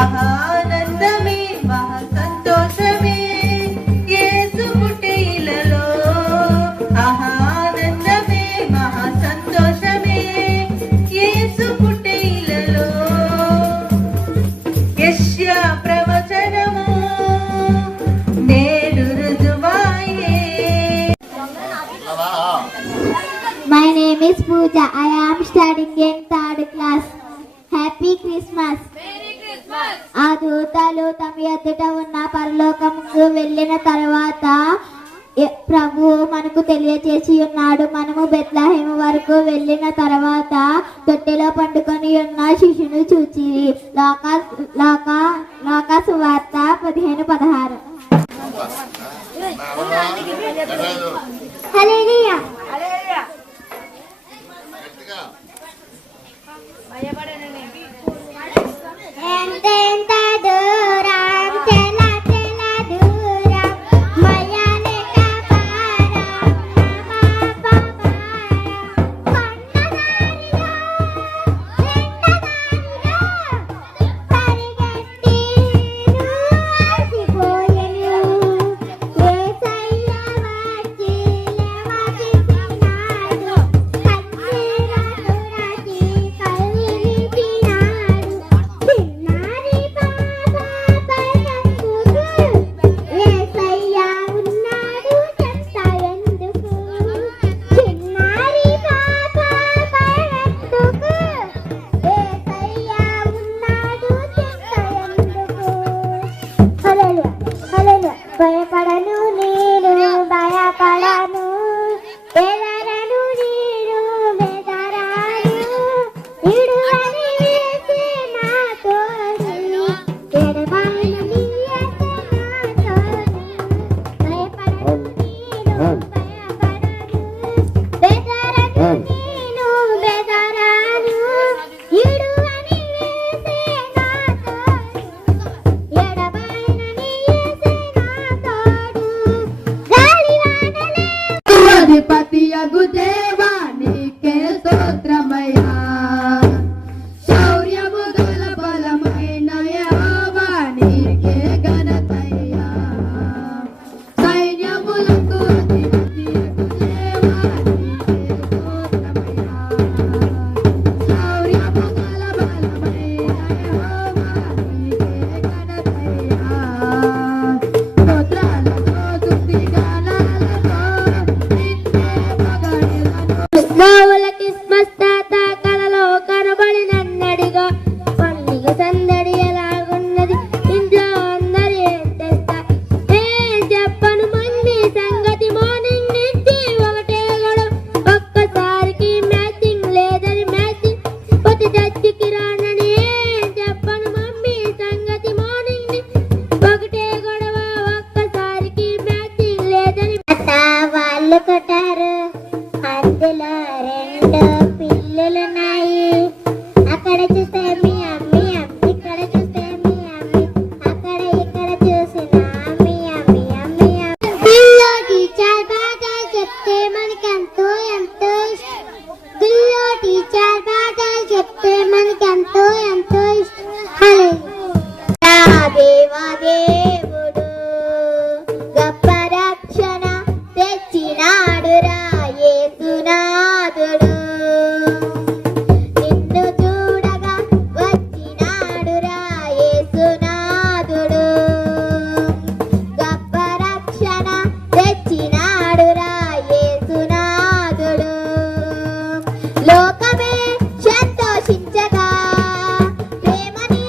ఆనందమే మహా సంతోషమే యేసు పుట్టిలలో ఆనందమే మహా సంతోషమే యేసు పుట్టిలలో యెషయా ప్రవచనము నేడు రుజువాయే. My name is Pooja. I am studying in 3rd class. Happy Christmas. Merry Christmas. ఆ దూతలు తమ ఎదుట ఉన్న పరలోకముకు వెళ్ళిన తర్వాత ప్రభువు మనకు తెలియజేసి ఉన్నాడు. మనము బెత్లెహేము వరకు వెళ్ళిన తర్వాత తొట్టెలో పండుకొని ఉన్న శిశువును చూచిరి. లోక సువార్త 15:16. హల్లెలూయా. ఎంతెంత దూరం తెల తెల దూరం మయాలేక పారం కొండదారిలో పరిగెట్టిను అలసిపోయెను యేసయ్య వచ్చి లేవదీసినాడు కన్నీరు తుడచి కవిలిపినాడు చిన్నారి పాప పైనందుకు యేసయ్య ఉన్నాడు చెంత ఎందుకు చిన్నారి పాప పైనందుకు యేసయ్య ఉన్నాడు చెంత ఎందుకు. హల్లెలూయా హల్లెలూయా. భయపడను నేను భయపడను బెదరను నేను బెదరాను విడువని యేసే నా తోడు ఎడబాయను నీ యేసే నా తోడు భయపడను నేను భయపడను బెదరను నేను బెదరాను విడువని యేసే నా తోడు ఎడబాయను నీ యేసే నా తోడు గాలివానలే అధిపతియగు దేవా నీకే స్తోత్రమయ్యా శౌర్యము గల బలమైన యెహోవా నీకే ఘనతయ్యా సైన్యములకు అధిపతియగు దేవా నీకే స్తోత్రమయ్యా శౌర్యము గల బలమైన యెహోవా నీకే ఘనతయ్యా స్తోత్రాలతో స్తుతి గానాలతో గోవుల క్రిస్మస్ తాత కలలో కనబడి నన్నడిగా పండుగ సందడి ఎలాగున్నది ఇంట్లో అందరు ఏం తెస్తారు ఏం చెప్పను మమ్మీ సంగతి మార్నింగ్ నుంచి ఒకటే గొడవ ఒక్కసారికి మ్యాచింగ్ లేదని మ్యాచింగ్ కొత్త చర్చికి రానని ఏం చెప్పను మమ్మీ సంగతి మార్నింగ్ నుంచి ఒకటే గొడవ ఒక్కసారికి మ్యాచింగ్ లేదని వాళ్ళు కొట్టారు అందులో 2 పిల్లులున్నాయి అక్కడ చూస్తే మీ అమ్మి ఇక్కడ చూస్తే మీ అమ్మి అక్కడ ఇక్కడ చూసిన అమ్మి అమ్మి అమ్మి గుళ్ళో టీచర్ పాఠాలు చెప్తే మనకెంతో ఎంతో ఇష్టం గుళ్ళో టీచర్ పాఠాలు చెప్తే మనకెంతో ఎంతో ఇష్టం హల్లెలూయా దేవా దేవుడు గొప్ప రక్షణ తెచ్చినాడురా యేసునాథుడు నిన్ను చూడగా వచ్చినాడురా యేసునాథుడు గొప్ప రక్షణ తెచ్చినాడురా యేసునాథుడు లోకమే సంతోషించగా ప్రేమని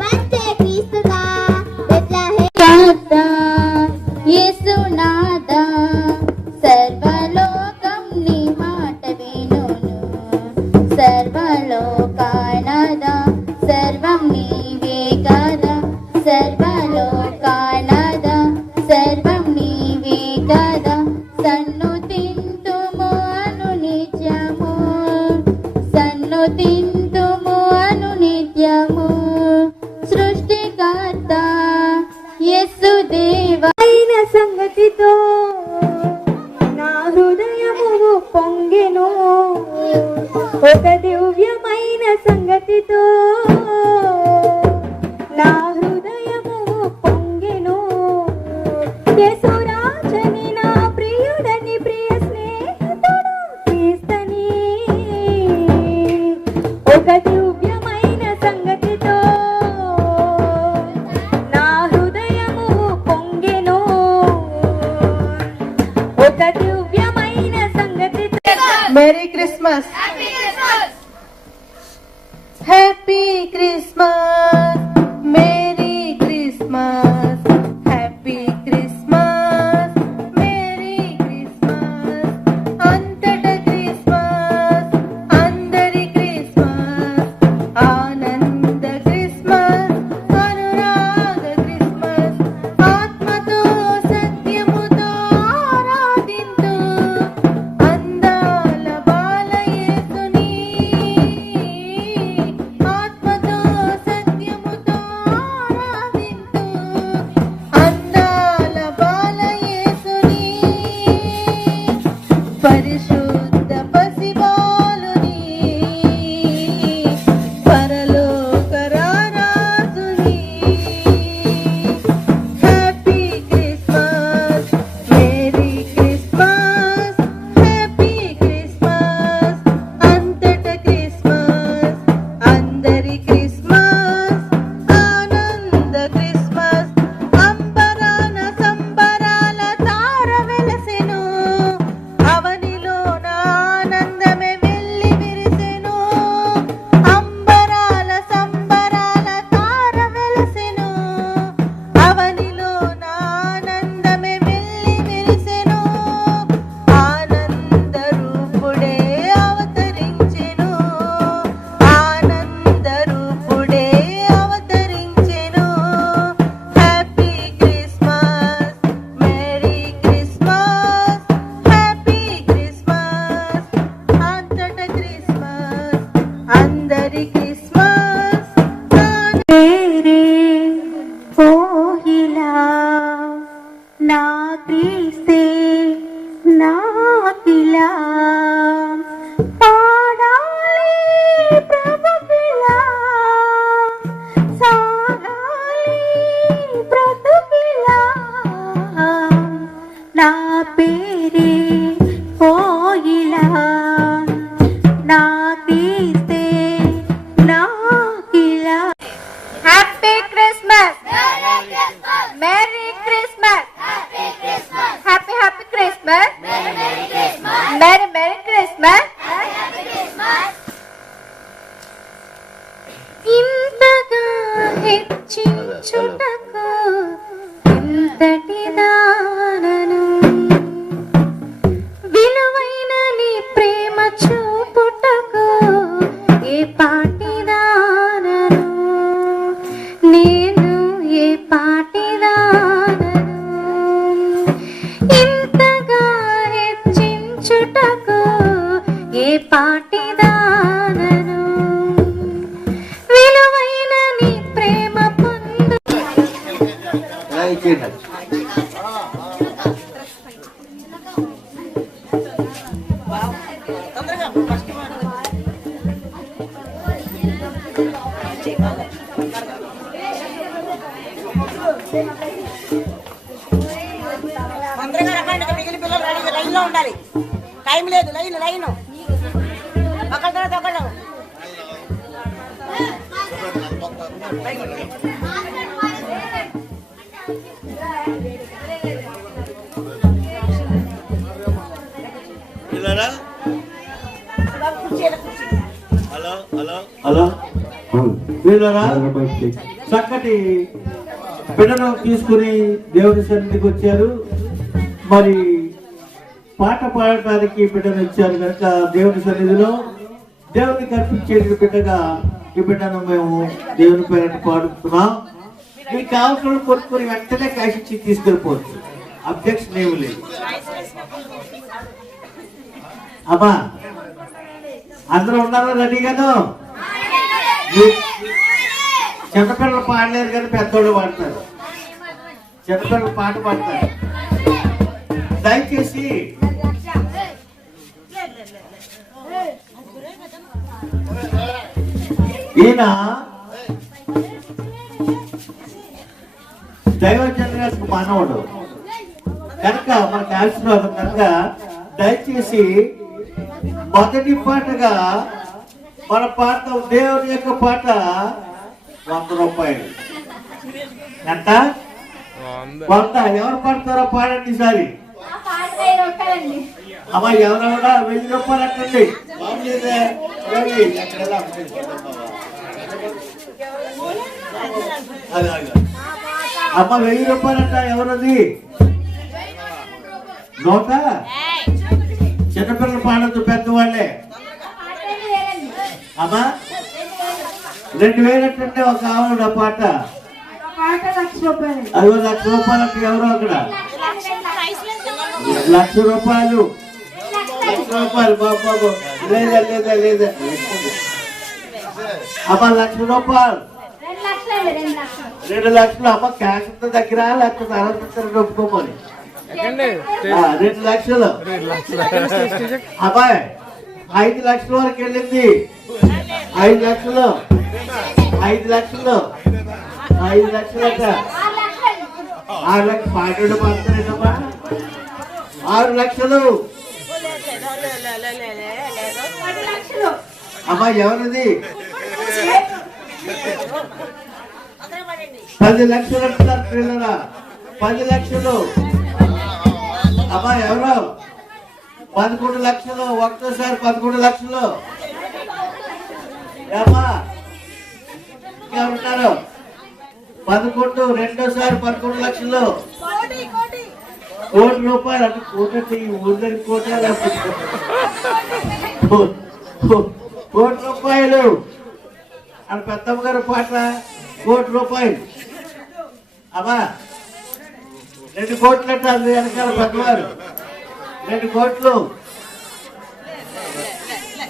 పంచే క్రీస్తుగా యేసునాథ సర్వలోకం నీ మాట వినును సర్వలోకానాద సర్వం నీవే కదా సర్వలోకానాద సర్వం నీవే కదా సన్నుతింతుము అను నిత్యము సన్నుతింతుము అను నిత్యము సృష్టికర్త యేసుదేవ సంగతితో నా హృదయము పొంగెను ఒక దివ్యమైన సంగతితో నా Christmas, Merry Christmas, Happy Christmas, Merry Christmas, Antata Christmas, Andari Christmas, Ananda Christmas, Anuraga Christmas, Atmato Satyamuto Aradintu, Andala Bala Yesuni, Atmato Satyamuto Aradintu, Andala Bala Yesuni, పరిశుద్ధ పసిబాలుని పరలోక రారాజుని happy Christmas merry Christmas happy Christmas అంతట Christmas అందరి Christmas ఆనంద Christmas అంబరాన సంబరాల తార వెలసెను అవనిలోన ఆనందమే వెళ్ళి విరిసెను అంబరాల సంబరాల తార వెలసెను అవనిలోన ఆనందమే వెళ్ళి విరిసెను ఆనంద రూపుడే అవతరించెను ఆనంద రూపుడే అవతరించెను happy Christmas merry Christmas happy Christmas అంతట క్రిస్మస్ అందరి క్రిస్మస్ పేరే కోయిలా నా క్రీస్తే నాకిలా పాడాలి ప్రభుకిలా సాగాలి బ్రతుకిలా నా పేరే కోయిలా నా క్రీస్తే నాకిలా happy Christmas merry Christmas happy happy Christmas Mary merry Christmas ఇంతగా హెచ్చించుటకు ఇంతటి దానను విలువైన నీ ప్రేమ చూపుటకు ఏ పాటి దానను నేను ఏ పాటి దానను ఇంతగా హెచ్చించుటకు ఏ పాటి దానను విలువైన నీ ప్రేమ పొందు తొందరగా రకండి, మిగిలిన పిల్లలు రెడీ లైన్ లో ఉండాలి. టైం లేదు, లైన్ లైన్ ఒకళ్ళ తర్వాత ఒకళ్ళు. హలో హలో హలో వీళ్ళరా చక్కటి బిడ్డను తీసుకుని దేవుని సన్నిధికి వచ్చారు. మరి పాట పాడటానికి బిడ్డను ఇచ్చారు కనుక దేవుని సన్నిధిలో దేవునికి అర్పించే బిడ్డగా ఈ బిడ్డను మేము దేవుని పేరు పాడుతున్నాం. మీకు కావాల్సిన కొనుక్కొని వెంటనే క్యాష్ ఇచ్చి తీసుకెళ్ళిపోవచ్చు. అబ్జెక్షన్ ఏమి లేదు. అమ్మా అందరూ ఉన్నారా రెడీ కదా? చిన్నపిల్లలు పాడలేరు కానీ పెద్దోళ్ళు పాడతారు. చిన్నపిల్లలు పాట పాడతారు. దయచేసి ఈయన దైవజనుగా మానవుడు కనుక మనకు ఆశీర్వాదం కనుక దయచేసి మొదటి పాటగా మన పాట దేవుని యొక్క పాట 100 రూపాయలు. ఎంత? 100. ఎవరు పాడతారో పాడండి ఈసారి. అమ్మా ఎవరెవరా 1000 రూపాయలు అట్టండి. అది అమ్మ 1000 రూపాయలంట. ఎవరది? నోట చిన్నపిల్లలు పాడద్దు, పెద్దవాళ్ళే. అమ్మా 2000 అంటే ఒక ఆవిడ పాట. అది 1,00,000 రూపాయలంటే ఎవరో అక్కడ 1,00,000 రూపాయలు. 1,00,000 రూపాయలు బాబు. లేదా లేదా లేదా అమ్మ 1,00,000 రూపాయలు. 2 లక్షలు. అమ్మ క్యాష్ ఉంటే దగ్గర లేకపోతే అనంతరం ఒప్పుకోమని. 2 లక్షలు. అబ్బాయి 5 లక్షల వరకు వెళ్ళింది. 5 లక్షలు. 5 లక్షలు. 5 లక్షలట. 6 లక్షలు పాటలు మాట్లాడేటమ్మా. 6 లక్షలు. అమ్మా ఎవరిది? 10 లక్షలు అంటున్నారు పిల్లరా. 10 లక్షలు. అమ్మా ఎవరు? 11 లక్షలు. ఒకటోసారి 11 లక్షలు. అమ్మా ఎవరున్నారు? 11. రెండోసారి 11 లక్షలు. 1,00,00,000 రూపాయలు. అంటే కోటి ఊళ్ళని కోట 1,00,00,000 రూపాయలు. అని పెద్దమ్మ గారు పాట. 1,00,00,000 రూపాయలు. అమ్మా 2 కోట్లు అంటారు వెనకాల పెద్దవారు. 2 కోట్లు.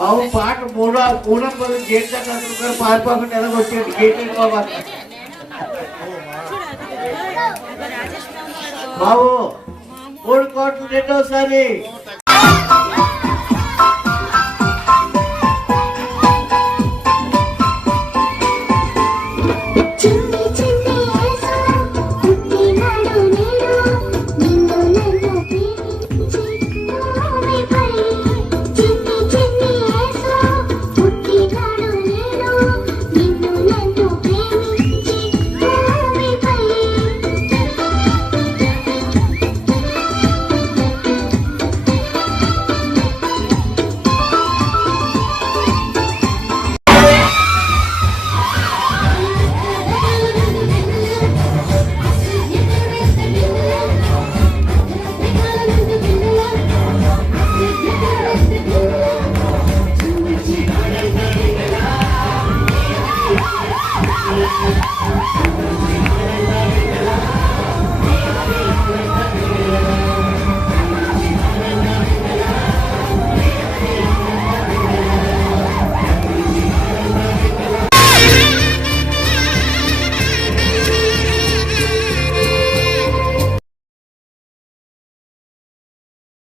బాబు పాట 3 గేట్ గారు పారిపోకుండా ఎలా వచ్చాడు. గేట్ బాబు 3 కోట్లు రెండోసారి.